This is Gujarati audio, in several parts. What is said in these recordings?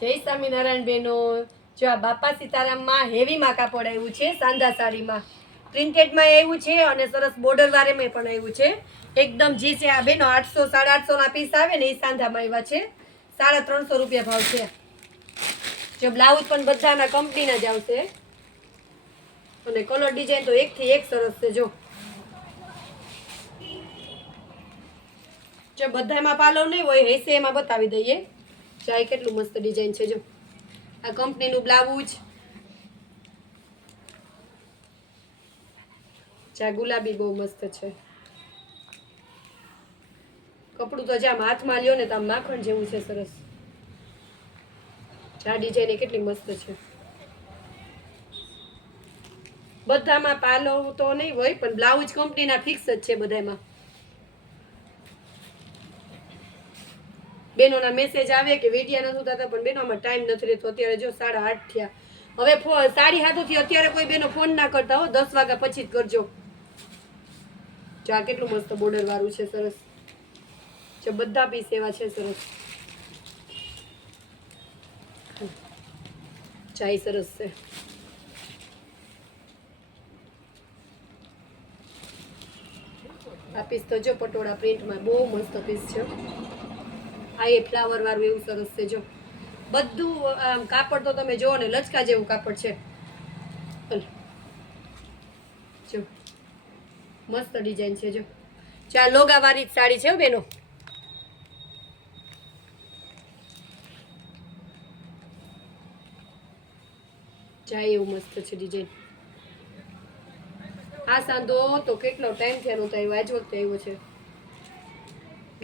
જય સ્વામિનારાયણ બેનો. જો આ બાપા સીતારામમાં હેવીમાં કાપડ આવ્યું છે, સાંધા સાડીમાં પ્રિન્ટેડમાં આવ્યું છે અને સરસ બોર્ડર વાળેમાં પણ આવ્યું છે. એકદમ જે છે આ બેનો 800 850 ના પીસ આવે ને એ સાંધામાં આવ્યા છે. 350 રૂપિયા ભાવ છે. જો બ્લાઉઝ પણ બધાના કંપનીના જ આવશે અને કલર ડિઝાઇન તો એકથી એક સરસ છે. જો બધામાં પાલવ નહીં હોય હેસે એમાં બતાવી દઈએ. ચાય કેટલું મસ્ત ડિઝાઇન છે. જો આ કંપનીનું બ્લાઉઝ, ચા ગુલાબી બહુ મસ્ત છે. કપડું તો જ્યાં હાથમાં લ્યો ને તો આમ માખણ જેવું છે, સરસ. ચા ડિઝાઇન કેટલી મસ્ત છે. બધામાં પાલવ તો નહીં હોય પણ બ્લાઉઝ કંપનીના ફિક્સ જ છે બધામાં. બેનોના મેસેજ આવે કે વેડિયા નથી થતા પણ બેનોમાં ટાઈમ નથી રહેતો. અત્યારે જો 8:30 થયા. હવે 7:30 થી અત્યારે કોઈ બેનો ફોન ના કરતા હો, 10 વાગ્યા પછી જ કરજો. ચા કેટલું મસ્ત બોર્ડર વાળું છે, સરસ. જો બધા પીસ એવા છે, સરસ. ચાય સરસ છે. આ પીસ તો જો પટોળા પ્રિન્ટમાં બહુ મસ્ત પીસ છે. આ એ ફ્લાવર વાળું એવું સરસ છે. જો બધું આમ કાપડ તો તમે જોવો ને લચકા જેવું કાપડ છે. જો મસ્ત ડિઝાઇન છે. જો ચા લોગા વાળી સાડી છે બેનો. ચા એવું મસ્ત છે ડિઝાઇન. આ સાંધો તો કેટલો ટાઈમ થયો નતો આવ્યો, આજ વખતે આવ્યો છે.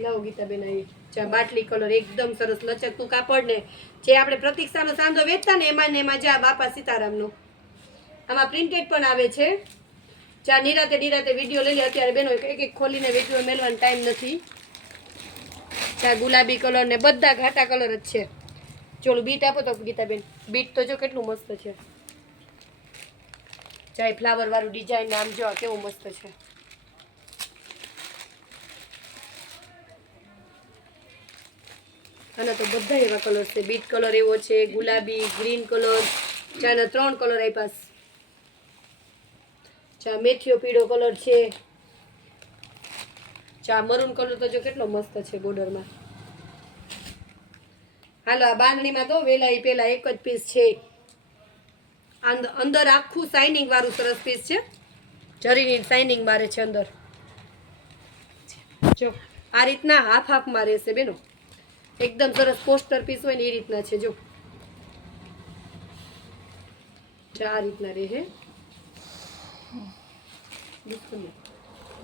લાવો ગીતાબેન આવી. ચા બાટલી કલર એકદમ સરસ લચકતું કાપડ ને જે આપણે પ્રતીક્ષાનો સાંધો વેચતા ને એમાં ને એમાં જા બાપા સીતારામનો. આમાં પ્રિન્ટેડ પણ આવે છે. ચા નિરાતે વિડીયો લઈ લે. અત્યારે બેનો એક એક ખોલીને વિડીયો મેળવાનો ટાઈમ નથી. ચા ગુલાબી કલર ને બધા ઘાટા કલર જ છે. ચોલું બીટ આપો તો ગીતાબેન. બીટ તો જો કેટલું મસ્ત છે. ચાય ફ્લાવર વાળું ડિઝાઇન નામ જો કેવું મસ્ત છે. આના તો બધા એવા કલર છે. બીટ કલર એવો છે, ગુલાબી, ગ્રીન કલર. ચાના 3 કલર આપ્યા. ચા મેથીઓ પીળો કલર છે. ચા મરૂન કલર તો જો કેટલો મસ્ત છે બોર્ડરમાં. હાલો આ બાંધણીમાં તો વેલા પેલા એક જ પીસ છે. અંદર આખું શાઇનિંગ વાળું સરસ પીસ છે. જરીની શાઇનિંગ મારે છે અંદર. જો આ રીતના હાફમાં રહેશે બેનો. એકદમ સરસ પોસ્ટર પીસ હોય ને એ રીતના છે. જો આ રીતના રહે.